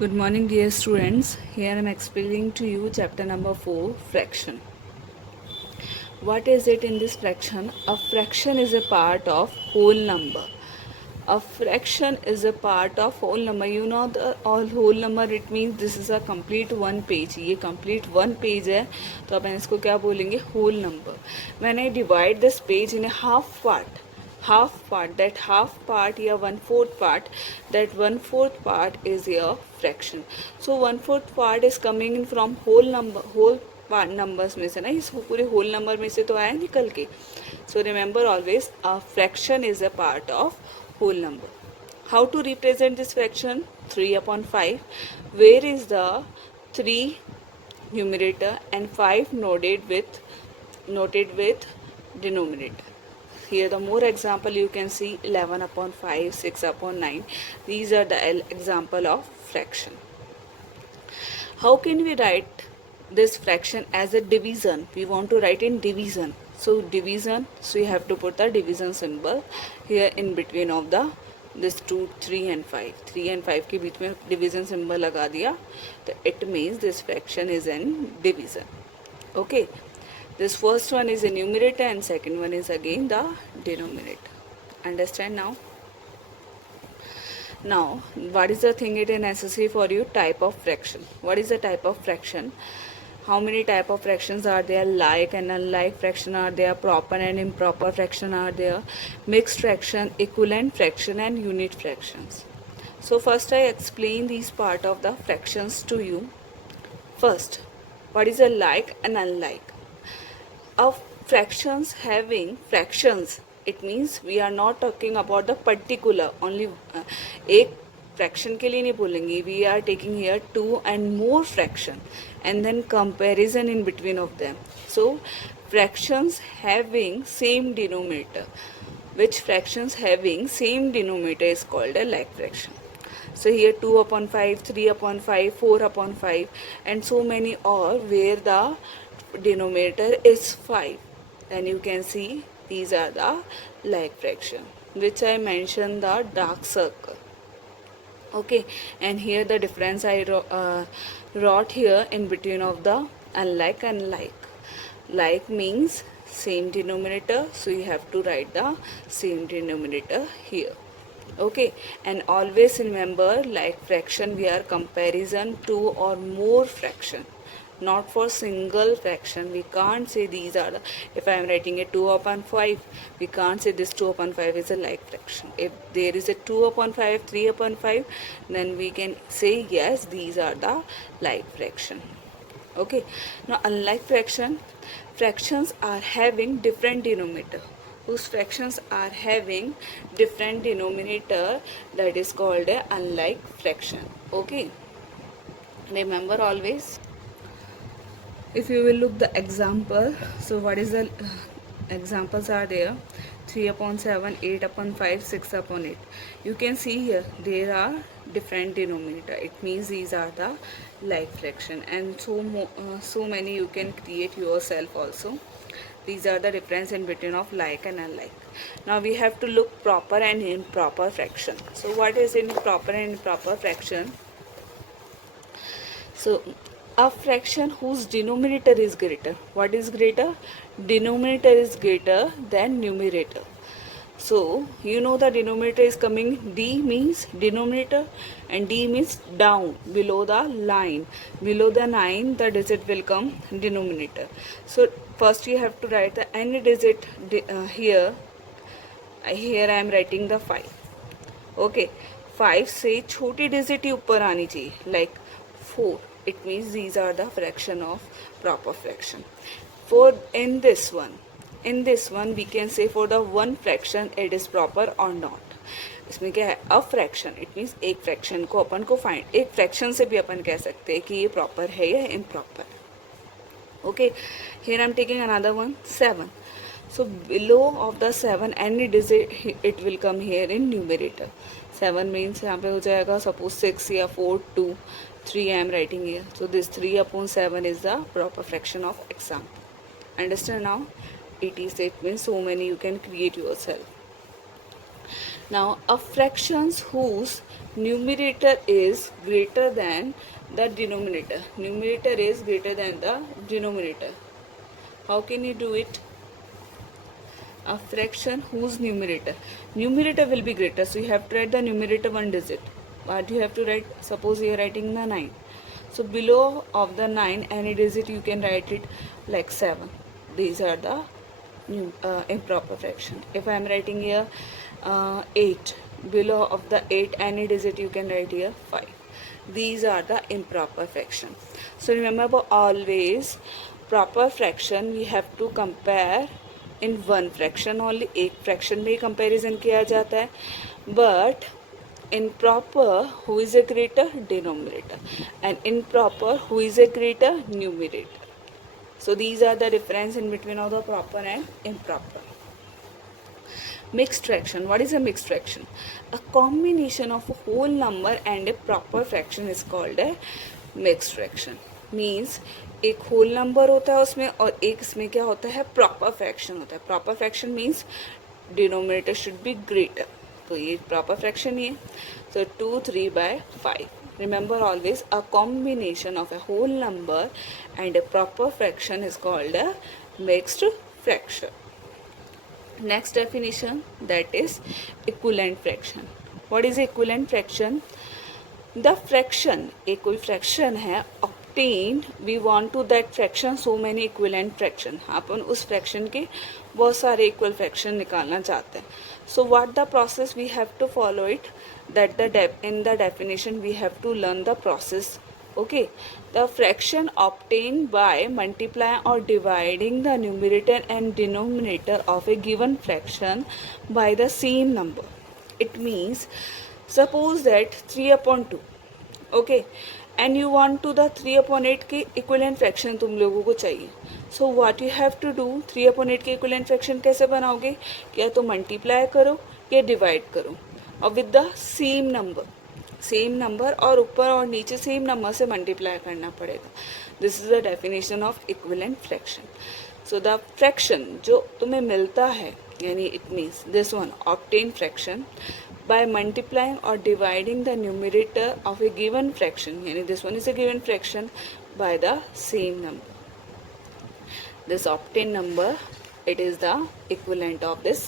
Good morning, dear students. Here I am explaining to you chapter number 4, fraction. What is it in this fraction? A fraction is a part of whole number. A fraction is a part of whole number. You know the all whole number, it means this is a complete one page. ये complete one page है, तो अपन इसको क्या बोलेंगे? Whole number. When I divide this page in a half part, that half part या one fourth part, that one fourth part is your fraction. So one fourth part is coming in from whole part numbers में से ना, इस पूरे whole number में से तो आया निकल के. So remember always, a fraction is a part of whole number. How to represent this fraction? 3 upon 5. Where is the 3 numerator and 5 noted with denominator? Here the more example you can see, 11 upon 5, 6 upon 9. These are the example of fraction. How can we write this fraction as a division? We want to write in division. So division, so you have to put the division symbol here in between of the this 2, 3 and 5. 3 and 5 के बीच में division symbol लगा दिया, तो it means this fraction is in division. Okay. This first one is a numerator and second one is again the denominator. Understand now? Now, what is the thing it is necessary for you? Type of fraction. What is the type of fraction? How many type of fractions are there? Like and unlike fraction are there, proper and improper fraction are there, mixed fraction, equivalent fraction and unit fractions. So first I explain these part of the fractions to you. First, what is a like and unlike? Of fractions having fractions, it means we are not talking about the particular only एक fraction के लिए नहीं बोलेंगे, we are taking here 2 and more fraction and then comparison in between of them. So fractions having same denominator, which fractions having same denominator is called a like fraction. So here 2 upon 5, 3 upon 5, 4 upon 5 and so many are where the denominator is 5. Then you can see these are the like fraction, which I mentioned the dark circle. Okay, and here the difference I wrote here in between of the unlike and like. Like means same denominator, so you have to write the same denominator here. Okay, and always remember, like fraction we are comparison two or more fraction, not for single fraction. We can't say these are the, if I am writing a 2 upon 5, we can't say this 2 upon 5 is a like fraction. If there is a 2 upon 5, 3 upon 5, then we can say yes, these are the like fraction. Okay, now unlike fraction, fractions are having different denominator. Whose fractions are having different denominator, that is called a unlike fraction. Okay, remember always. If you will look the example, so what is the examples are there? 3 upon 7, 8 upon 5, 6 upon 8. You can see here there are different denominator. It means these are the like fraction, and so many you can create yourself also. These are the difference in between of like and unlike. Now we have to look proper and improper fraction. So what is in proper and improper fraction? So a fraction whose denominator is greater. What is greater? Denominator is greater than numerator. So you know the denominator is coming, D means denominator and D means down, below the line. Below the line the digit will come denominator. So first you have to write the any digit here. Here I am writing the 5. Okay, 5 से छोटी digit ही ऊपर आनी चाहिए, like 4. It means these are the fraction of proper fraction. For in this one we can say for the one fraction it is proper or not. इसमें क्या है? A fraction, it means एक fraction को अपन को find, एक fraction से भी अपन कह सकते हैं कि ये proper है या improper. Okay, here I am taking another one, 7. So below of the 7 any digit it will come here in numerator. 7 means यहाँ पे हो जाएगा suppose 6 या 4, 2, 3 I am writing here. So this 3 upon 7 is the proper fraction of example. Understand now? It means so many you can create yourself. Now a fractions whose numerator is greater than the denominator. Numerator is greater than the denominator. How can you do it? A fraction whose numerator will be greater, so you have to write the numerator one digit. What you have to write? Suppose you are writing the 9, so below of the 9 any digit you can write it like 7. These are the improper fraction. If I am writing here 8, below of the 8 any digit you can write here 5. These are the improper fraction. So remember, always proper fraction we have to compare in one fraction only. एक fraction में ही comparison किया जाता है. But improper, who is a greater? Denominator. And improper, who is a greater? Numerator. So these are the difference in between of the proper and improper. Mixed fraction. What is a mixed fraction? A combination of a whole number and a proper fraction is called a mixed fraction. Means एक whole number होता है उसमें और एक इसमें क्या होता है? प्रॉपर फ्रैक्शन होता है. Proper fraction means denominator should be greater. तो ये प्रॉपर फ्रैक्शन ही है. So 2, 3/5. Remember always, a combination of a whole number and a proper fraction is called a mixed fraction. Next definition, that is equivalent fraction. What is equivalent fraction? The fraction, एक कोई fraction है, obtained, we want to that fraction so many equivalent fraction. अपन उस fraction के बहुत सारे equal fraction निकालना चाहते हैं. So what the process we have to follow it? That in the definition we have to learn the process. Okay, the fraction obtained by multiplying or dividing the numerator and denominator of a given fraction by the same number. It means, suppose that 3/2. Okay, and you want to the 3/8 के equivalent fraction तुम लोगों को चाहिए. So what you have to do? 3/8 के equivalent fraction कैसे बनाओगे? या तो multiply करो या divide करो और with the same number और ऊपर और नीचे सेम नंबर से मल्टीप्लाई करना पड़ेगा. This is the definition of equivalent fraction. So the fraction जो तुम्हें मिलता है, यानी it means this one obtain fraction by multiplying or dividing the numerator of a given fraction, yani this one is a given fraction, by the same number. This obtained number, it is the equivalent of this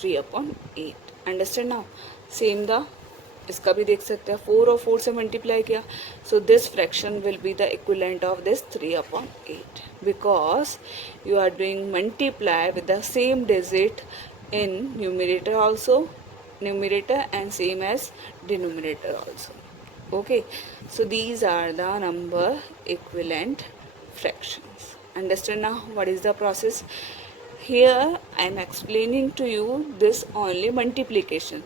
3/8. Understand now? Same the इसका भी देख सकते हैं, 4 और 4 से multiply किया. So this fraction will be the equivalent of this 3/8 because you are doing multiply with the same digit in numerator and same as denominator also. Okay, so these are the number equivalent fractions. Understand now what is the process? Here I am explaining to you this only multiplication.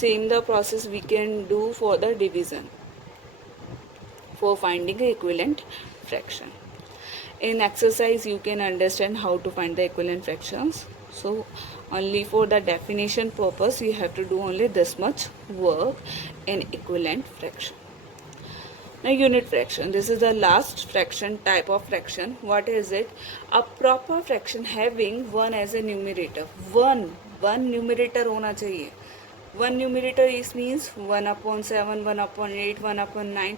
Same the process we can do for the division, for finding the equivalent fraction. In exercise you can understand how to find the equivalent fractions. So only for the definition purpose you have to do only this much work in equivalent fraction. Now unit fraction, this is the last fraction type of fraction. What is it? A proper fraction having 1 as a numerator. one numerator होना चाहिए. One numerator is means 1/7, 1/8, 1/9.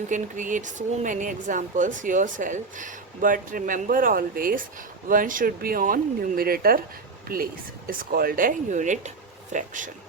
You can create so many examples yourself, but remember always 1 should be on numerator place. It's called a unit fraction.